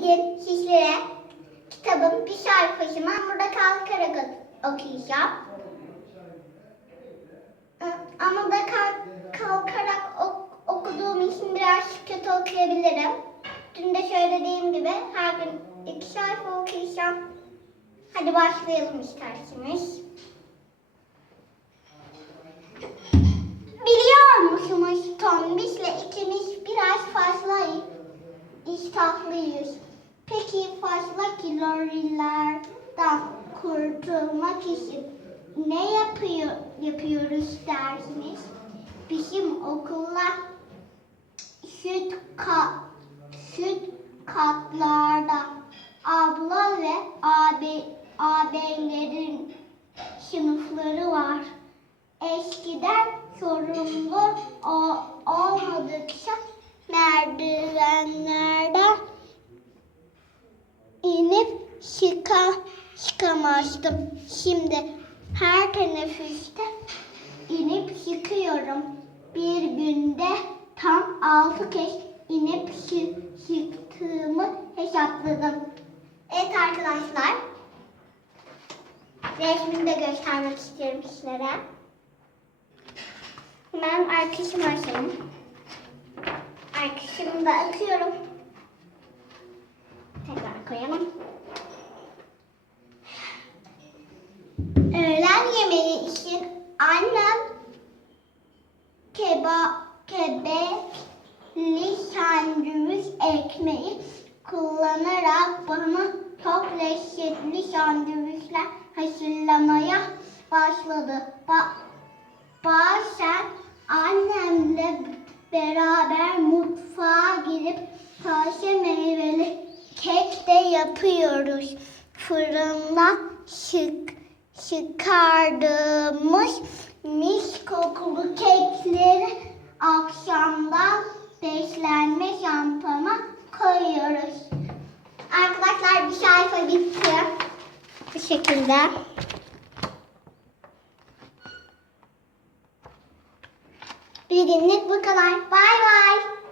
gün sizlere kitabın bir sayfasını burada kalkarak ok- okuyacağım. Ama da kalk- kalkarak ok- okuduğum için biraz kötü okuyabilirim. Dün de söylediğim gibi her gün iki sayfa okuyacağım. Hadi başlayalım isterseniz. İştahlıyız. Peki fazla kilorilerden kurtulmak için ne yapıyor, yapıyoruz dersiniz? Bizim okullar süt, ka, süt katlarda abla ve abi, ağabeylerin sınıfları var. Eskiden sorumlu o, olmadıkça merdivenlerden inip çıka, çıkamazdım. Şimdi her teneffüste inip çıkıyorum. Bir günde tam altı kez inip çı- çıktığımı hesapladım. Evet arkadaşlar. Resmini de göstermek istiyorum sizlere. Ben arkadaşımı açayım. Da atıyorum. Tekrar koyalım. Öğlen yemeği için annem keba, kebekli sandviç ekmeği kullanarak bana çok lezzetli sandviçler hazırlamaya başladı. Ba- bazen annemle yapıyoruz. Fırında şık çıkardığımız mis kokulu kekleri akşamdan beslenme çantama koyuyoruz. Arkadaşlar bir sayfa bitti. Bu şekilde. Bir günlük bu kadar. Bay bay.